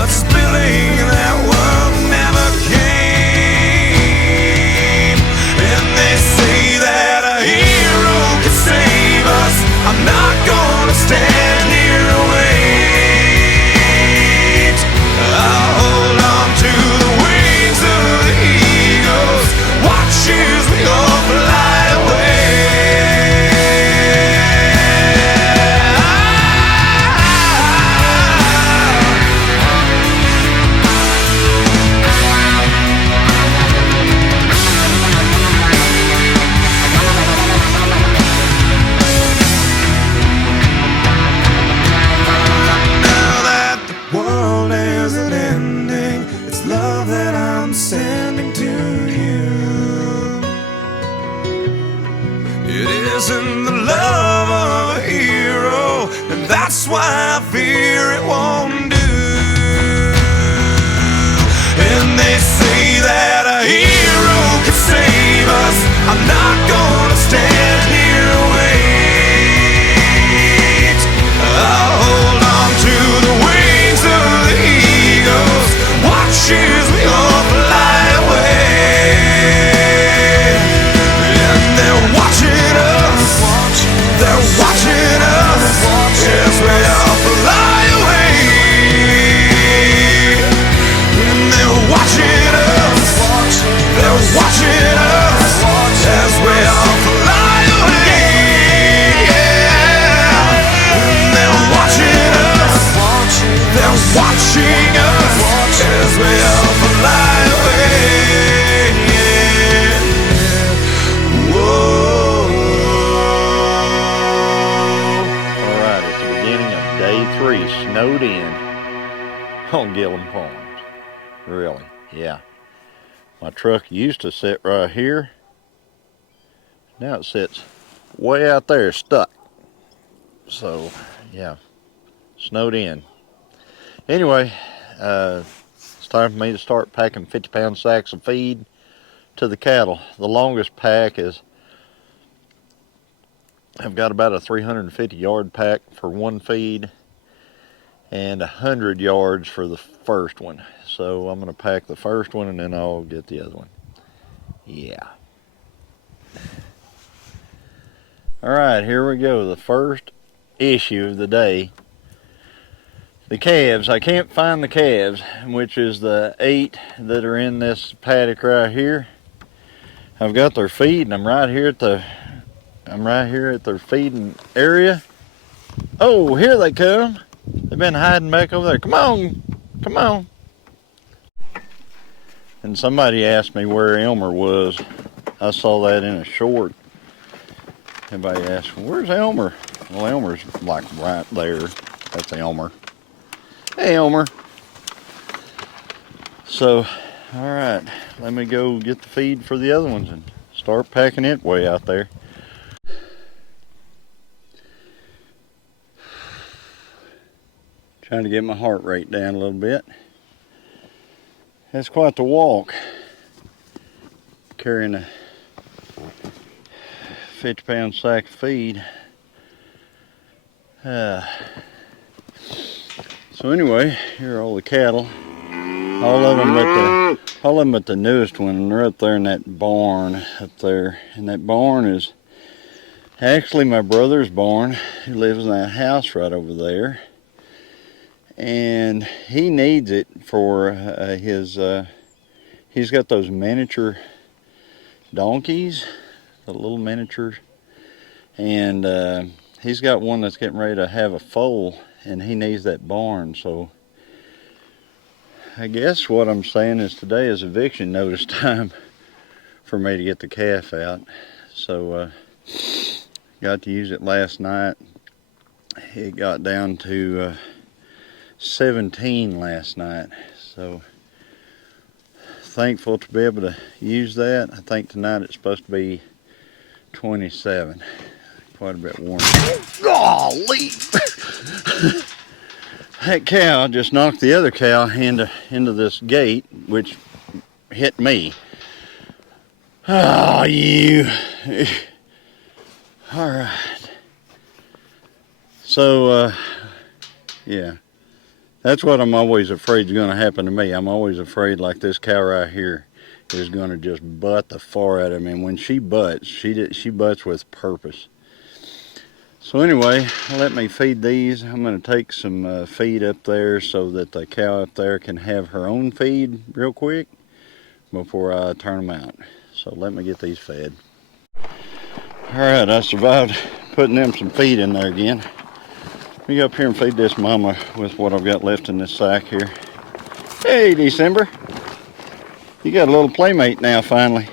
but spilling that world never came. And they say that a hero can save us. I'm not gonna stand here and wait. I'll hold on to the wings of the eagles, watch as we all fly away. Sending to you. It isn't the love of a hero, and that's why I fear it won't do. And they say that a hero can save us. I'm not gonna stand here and wait. I'll hold on to the wings of the eagles, watch as we all fly away. And they're watching us, they're watching us as we all fly away. And they're watching us, they're watching us as we all fly away. Yeah. And they're watching us, they're watching us as we all fly away. Alright, it's the beginning of day 3, snowed in on Gillum Farms. Really, yeah. My truck used to sit right here. Now it sits way out there, stuck. So, yeah, snowed in. Anyway, it's time for me to start packing 50-pound sacks of feed to the cattle. The longest pack is, I've got about a 350 yard pack for one feed and 100 yards for the first one. So I'm going to pack the first one and then I'll get the other one. Yeah. Alright, here we go. The first issue of the day. The calves. I can't find the calves, which is the 8 that are in this paddock right here. I've got their feed and I'm right here at their feeding area. Oh, here they come. They've been hiding back over there. Come on, come on. And somebody asked me where Elmer was. I saw that in a short. Everybody asked, where's Elmer? Well, Elmer's like right there. That's Elmer. Hey, Elmer. So, all right, let me go get the feed for the other ones and start packing it way out there. Trying to get my heart rate down a little bit. That's quite the walk, carrying a 50-pound sack of feed. So anyway, here are all the cattle. All of them but the newest one. And they're up there in that barn up there. And that barn is actually my brother's barn, who lives in that house right over there. And he needs it for he's got those miniature donkeys, the little miniatures, and he's got one that's getting ready to have a foal, and he needs that barn. So I guess what I'm saying is today is eviction notice time for me to get the calf out. So got to use it last night. It got down to 17 last night, so thankful to be able to use that. I think tonight it's supposed to be 27. Quite a bit warmer. Golly! That cow just knocked the other cow into this gate, which hit me. Oh, you! All right. So, yeah. That's what I'm always afraid is going to happen to me. I'm always afraid like this cow right here is going to just butt the far out of me. And when she butts, she butts with purpose. So anyway, let me feed these. I'm going to take some feed up there so that the cow up there can have her own feed real quick before I turn them out. So let me get these fed. Alright, I survived putting them some feed in there again. Let me go up here and feed this mama with what I've got left in this sack here. Hey, December. You got a little playmate now, finally.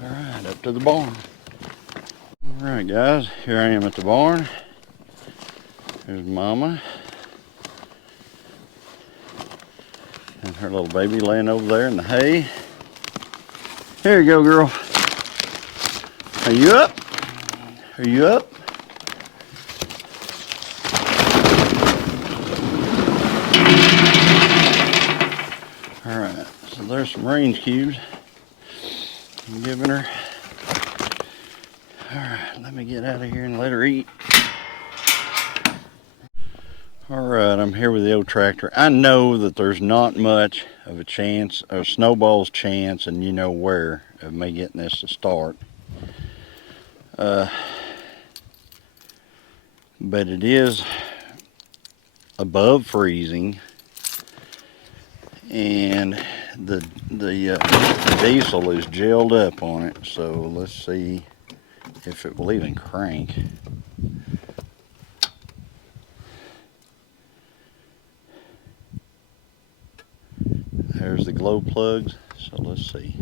Alright, up to the barn. Alright, guys, here I am at the barn. There's Mama. And her little baby laying over there in the hay. Here you go, girl. Are you up? Are you up? Alright, so there's some range cubes I'm giving her. Alright, let me get out of here and let her eat. Alright, I'm here with the old tractor. I know that there's not much of a chance, or snowball's chance, and you know where, of me getting this to start. But it is above freezing, and the diesel is gelled up on it, so let's see if it will even crank. There's the glow plugs, so let's see.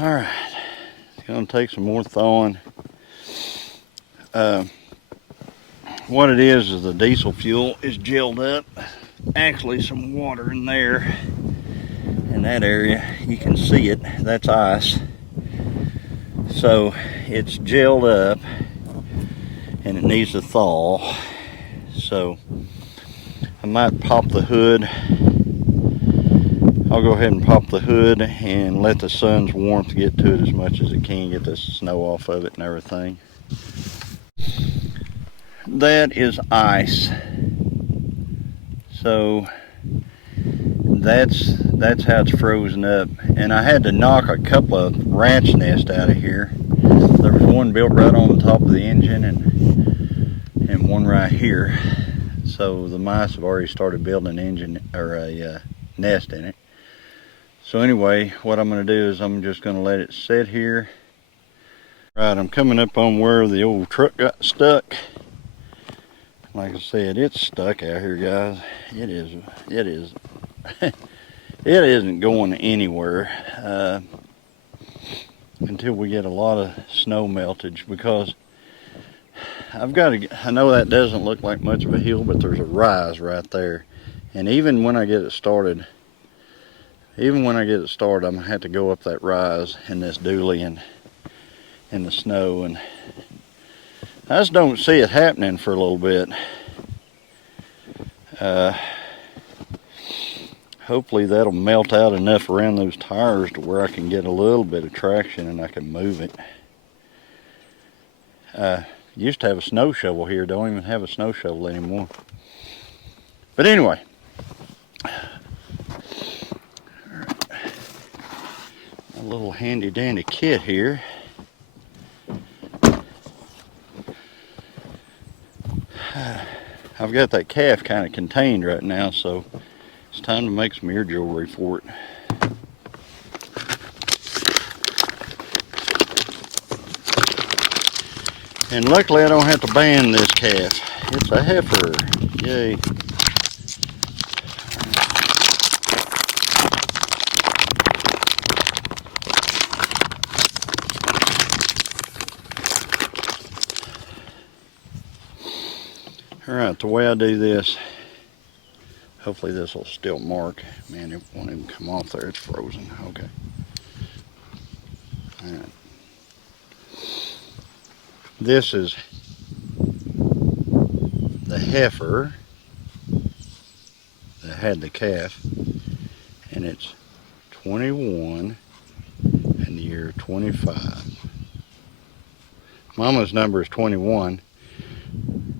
Alright, it's going to take some more thawing. What it is the diesel fuel is gelled up. Actually, some water in there. In that area, you can see it. That's ice. So it's gelled up and it needs to thaw. So I might pop the hood. I'll go ahead and pop the hood and let the sun's warmth get to it as much as it can, get the snow off of it and everything. That is ice. So that's how it's frozen up. And I had to knock a couple of rat's nests out of here. There was one built right on the top of the engine and one right here. So the mice have already started building an engine or a nest in it. So anyway, what I'm going to do is I'm just going to let it sit here. Right, I'm coming up on where the old truck got stuck. Like I said, it's stuck out here, guys. It is it isn't going anywhere until we get a lot of snow meltage, because I know that doesn't look like much of a hill, but there's a rise right there. And even when I get it started, I'm gonna have to go up that rise in this dually and in the snow, and I just don't see it happening for a little bit. Hopefully that'll melt out enough around those tires to where I can get a little bit of traction and I can move it. Used to have a snow shovel here, don't even have a snow shovel anymore. But anyway, a little handy dandy kit here. I've got that calf kind of contained right now, so it's time to make some ear jewelry for it. And luckily I don't have to band this calf. It's a heifer. Yay. Alright, the way I do this, hopefully this will still mark. Man, it won't even come off there. It's frozen. Okay. Alright. This is the heifer that had the calf. it's 21 and the year 25. Mama's number is 21,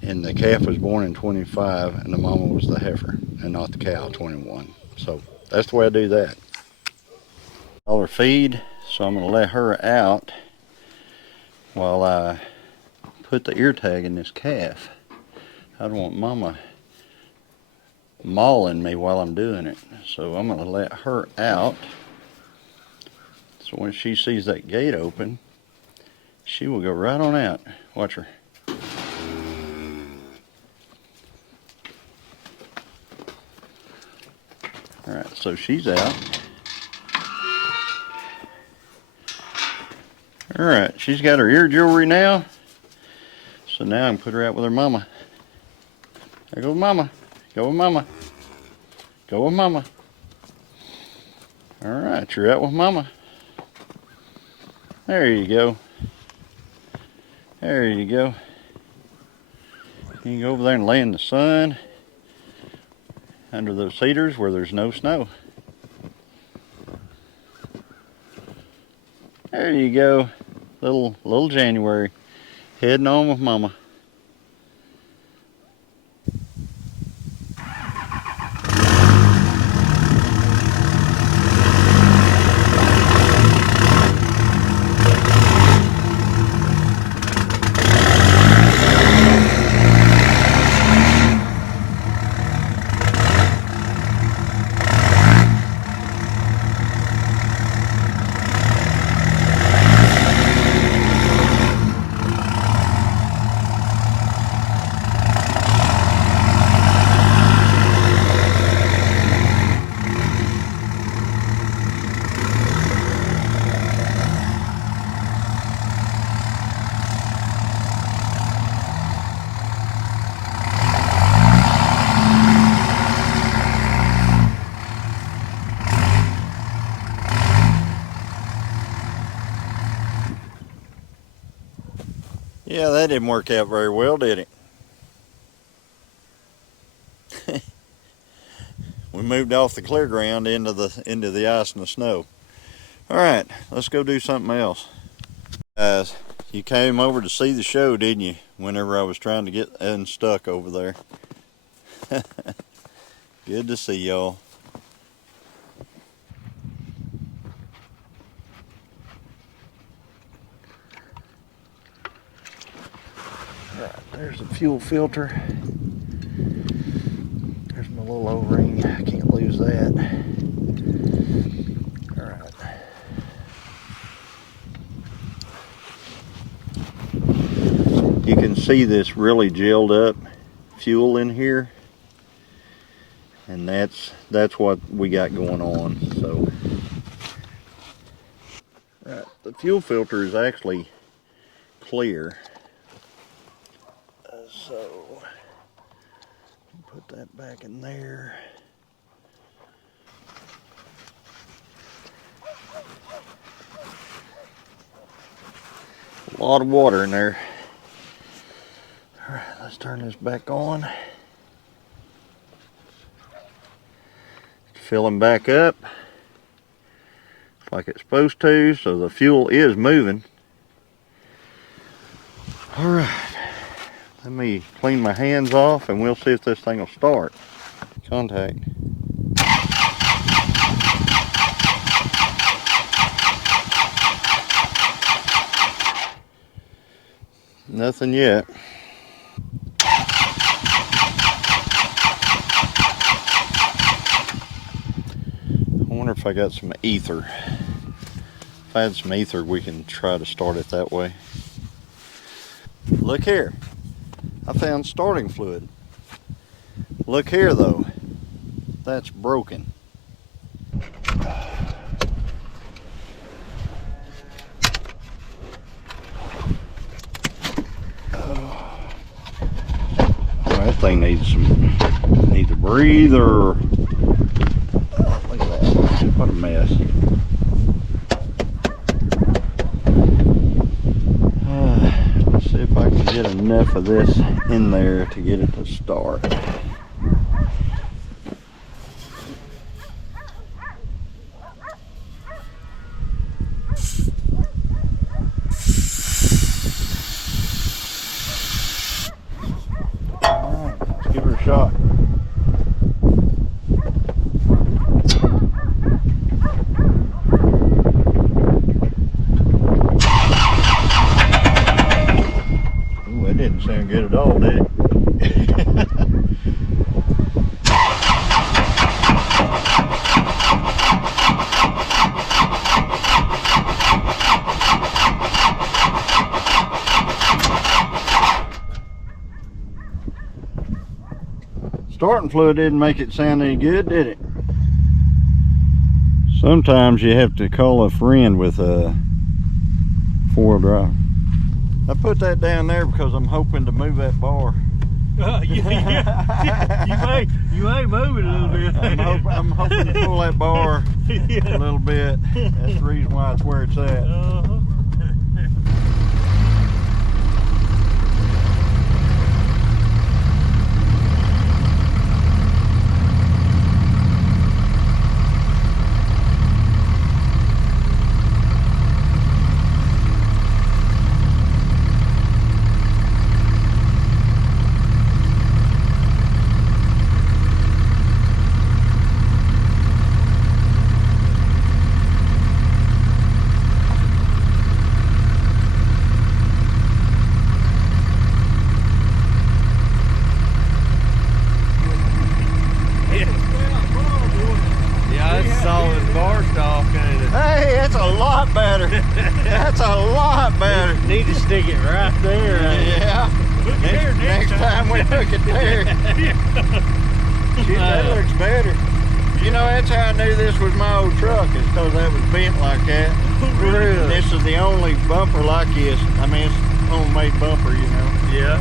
and the calf was born in 25, and the mama was the heifer, and not the cow, 21. So that's the way I do that. All her feed, so I'm going to let her out while I put the ear tag in this calf. I don't want mama mauling me while I'm doing it, so I'm going to let her out. So when she sees that gate open, she will go right on out. Watch her. Alright, so she's out. Alright, she's got her ear jewelry now. So now I can put her out with her mama. There goes mama. Go with mama. Go with mama. Alright, you're out with mama. There you go. There you go. You can go over there and lay in the sun under those cedars where there's no snow. There you go. Little January. Heading on with mama. Yeah, that didn't work out very well, did it? We moved off the clear ground into the ice and the snow. All right, let's go do something else. Guys, you came over to see the show, didn't you? Whenever I was trying to get unstuck over there. Good to see y'all. Right, there's the fuel filter. There's my little O-ring. I can't lose that. All right. You can see this really gelled up fuel in here, and that's what we got going on. So, right, the fuel filter is actually clear. So, put that back in there. A lot of water in there. All right, let's turn this back on. It's filling back up like it's supposed to, so the fuel is moving. All right. Let me clean my hands off and we'll see if this thing will start. Contact. Nothing yet. I wonder if I got some ether. If I had some ether, we can try to start it that way. Look here. I found starting fluid. Look here though, that's broken. Oh, that thing needs a breather. Oh, look at that, what a mess. Let's see if I can get enough of this in there to get it to start. Starting fluid didn't make it sound any good, did it? Sometimes you have to call a friend with a four-wheel drive. I put that down there because I'm hoping to move that bar. Yeah. You may move it a little bit. I'm hoping to pull that bar Yeah. a little bit. That's the reason why it's where it's at. Hey, that's a lot better. That's a lot better. Need to stick it right there. Yeah. Next time we hook it there. Shit, that looks better. You know, that's how I knew this was my old truck, is because that was bent like that. Really? And this is the only bumper like this. I mean, it's homemade bumper, you know. Yeah.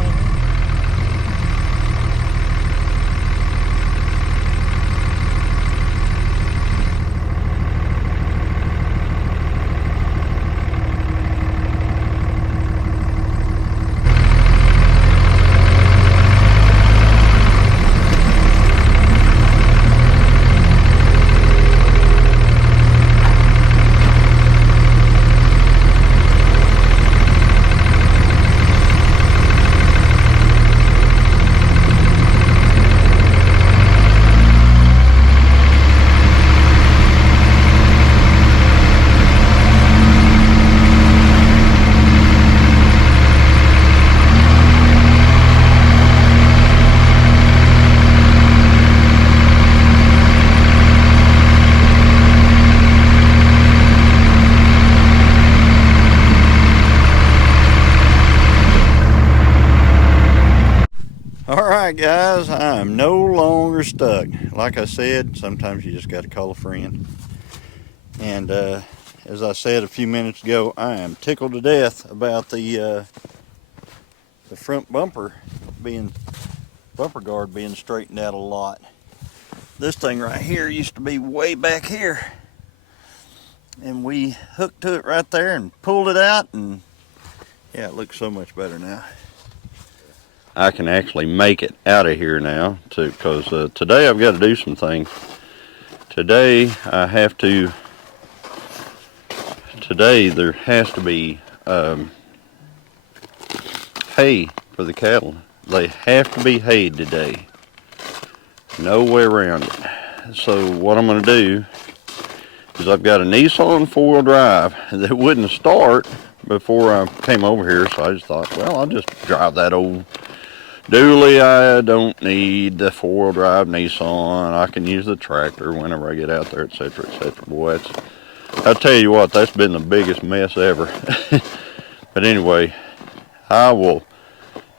Alright guys, I'm no longer stuck. Like I said, sometimes you just got to call a friend. And as I said a few minutes ago, I am tickled to death about the front bumper guard being straightened out a lot. This thing right here used to be way back here. And we hooked to it right there and pulled it out, and yeah, it looks so much better now. I can actually make it out of here now too, because today I've got to do some things. Today there has to be hay for the cattle. They have to be hayed today. No way around it. So what I'm going to do is I've got a Nissan four-wheel drive that wouldn't start before I came over here, so I just thought, well, I'll just drive that old dually. I don't need the four-wheel drive Nissan. I can use the tractor whenever I get out there, etc., etc. Boy, I'll tell you what, that's been the biggest mess ever. But anyway, I will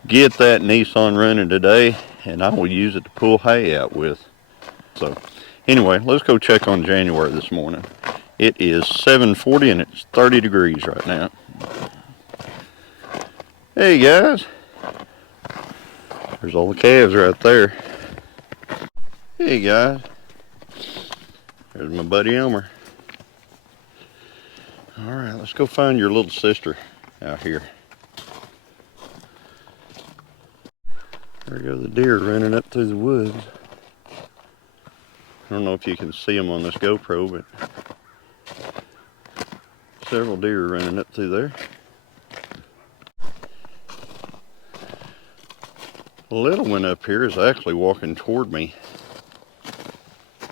get that Nissan running today, and I will use it to pull hay out with. So anyway, let's go check on January this morning. It is 7:40 and it's 30 degrees right now. Hey guys. There's all the calves right there. Hey guys. There's my buddy Elmer. Alright, let's go find your little sister out here. There go the deer running up through the woods. I don't know if you can see them on this GoPro, but several deer running up through there. The little one up here is actually walking toward me,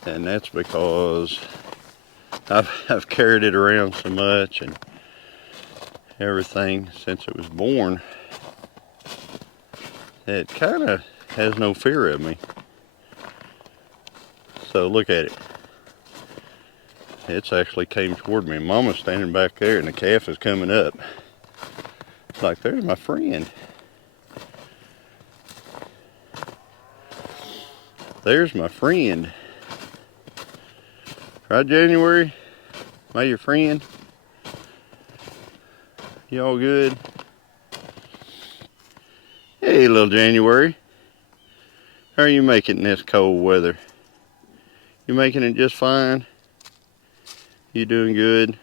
and that's because I've carried it around so much and everything since it was born. It kind of has no fear of me. So look at it. It's actually came toward me. Mama's standing back there and the calf is coming up. It's like, there's my friend. There's my friend. Right, January? Am I your friend? You all good? Hey, little January. How are you making this cold weather? You making it just fine? You doing good?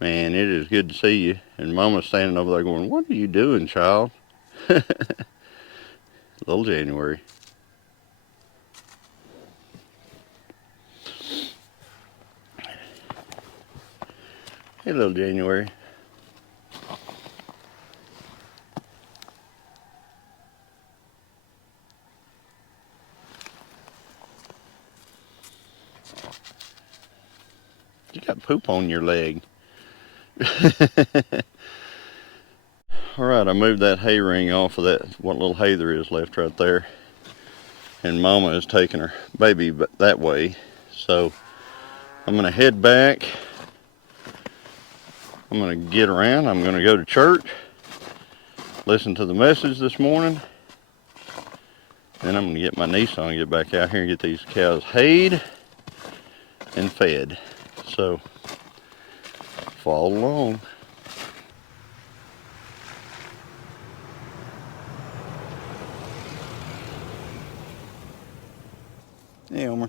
Man, it is good to see you. And Mama's standing over there going, what are you doing, child? Little January. Hey, little January. You got poop on your leg. Alright, I moved that hay ring off of that, what little hay there is left right there. And Mama is taking her baby that way. So I'm going to head back. I'm going to get around. I'm going to go to church. Listen to the message this morning. Then I'm going to get my niece on and get back out here and get these cows hayed and fed. So follow along. Hey, Elmer.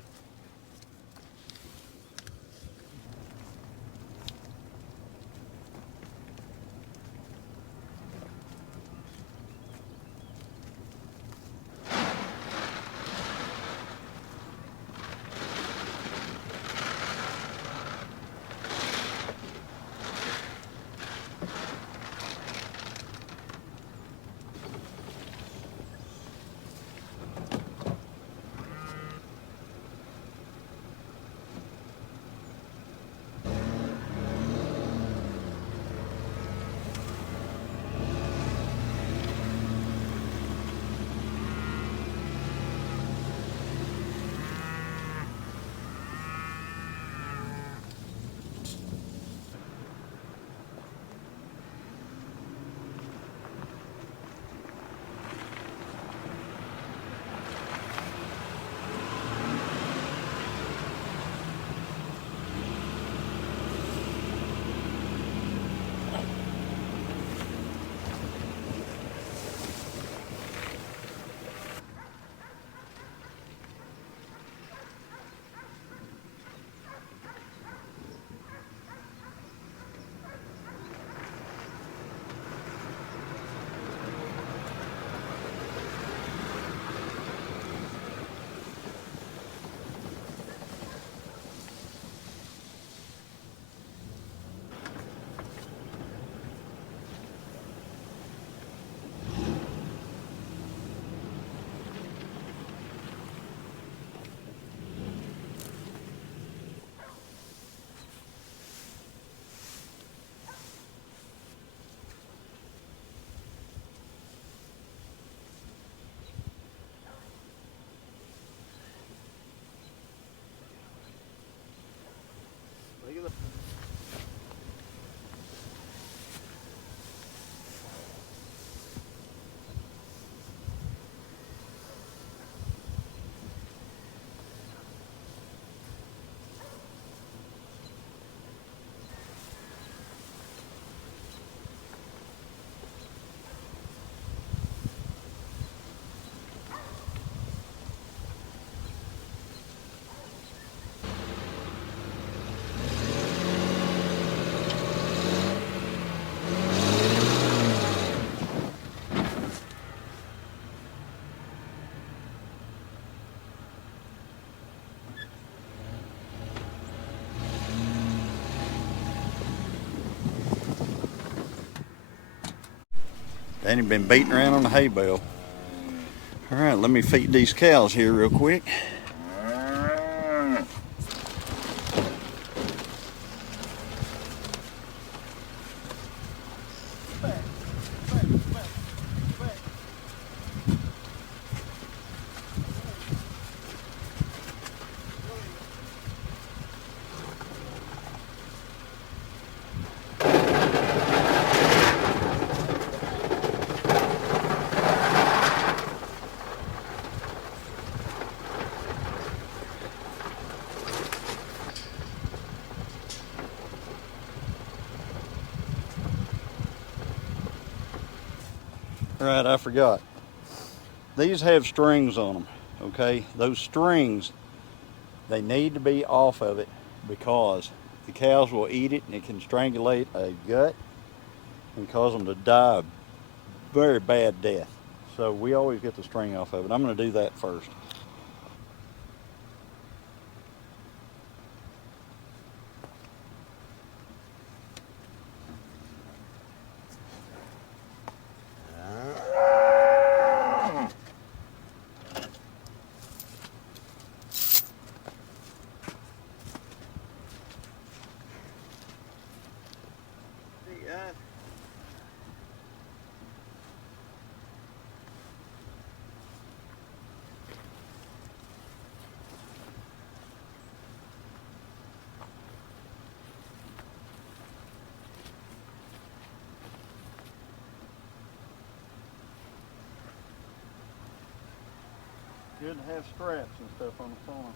Danny been beating around on the hay bale. All right, let me feed these cows here real quick. Right, I forgot. These have strings on them, okay? Those strings, they need to be off of it because the cows will eat it and it can strangulate a gut and cause them to die a very bad death. So we always get the string off of it. I'm going to do that first. Good to have straps and stuff on the farm.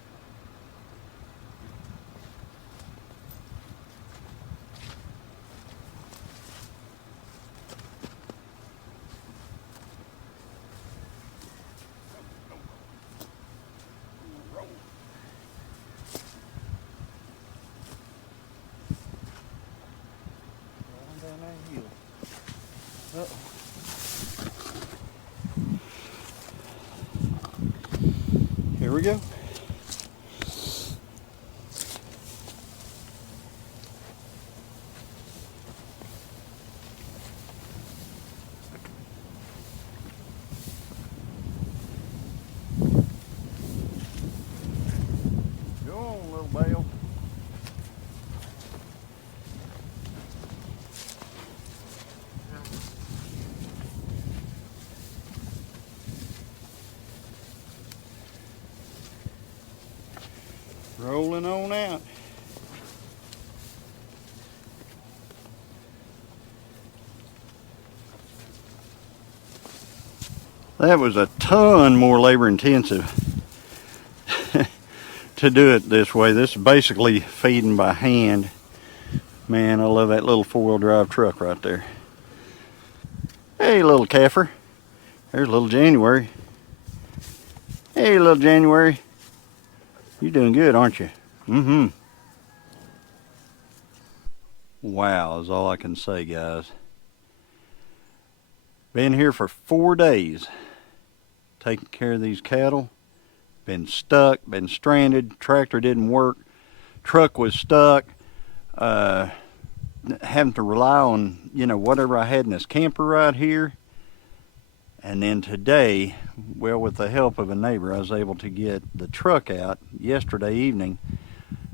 Rolling down that hill. Uh-oh. Here we go. Go on, little bale. Rolling on out. That was a ton more labor intensive to do it this way. This is basically feeding by hand. Man, I love that little four-wheel drive truck right there. Hey, little Kaffir. There's little January. Hey, little January. You're doing good, aren't you? Mm-hmm. Wow is all I can say, guys. Been here for 4 days taking care of these cattle. Been stuck, been stranded, tractor didn't work, truck was stuck, having to rely on, whatever I had in this camper right here. And then today, well, with the help of a neighbor, I was able to get the truck out yesterday evening.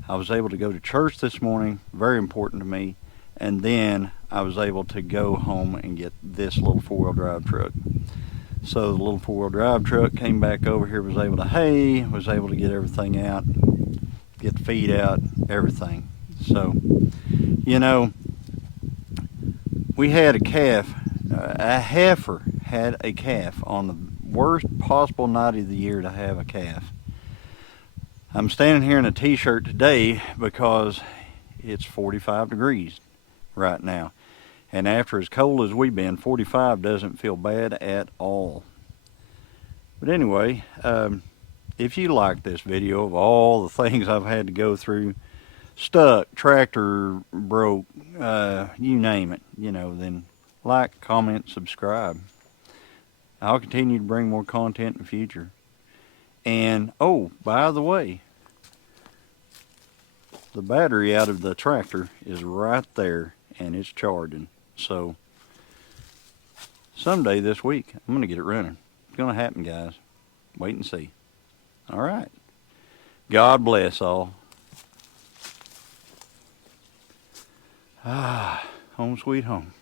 I was able to go to church this morning, very important to me, and then I was able to go home and get this little four-wheel drive truck. So the little four-wheel drive truck came back over here, was able to hay, was able to get everything out, get the feed out, everything. So, we had a calf, a heifer had a calf on the worst possible night of the year to have a calf. I'm standing here in a t-shirt today because it's 45 degrees right now. And after as cold as we've been, 45 doesn't feel bad at all. But anyway, if you like this video of all the things I've had to go through, stuck, tractor broke, you name it, then like, comment, subscribe. I'll continue to bring more content in the future. And, oh, by the way, the battery out of the tractor is right there and it's charging. So, someday this week, I'm going to get it running. It's going to happen, guys. Wait and see. All right. God bless all. Home sweet home.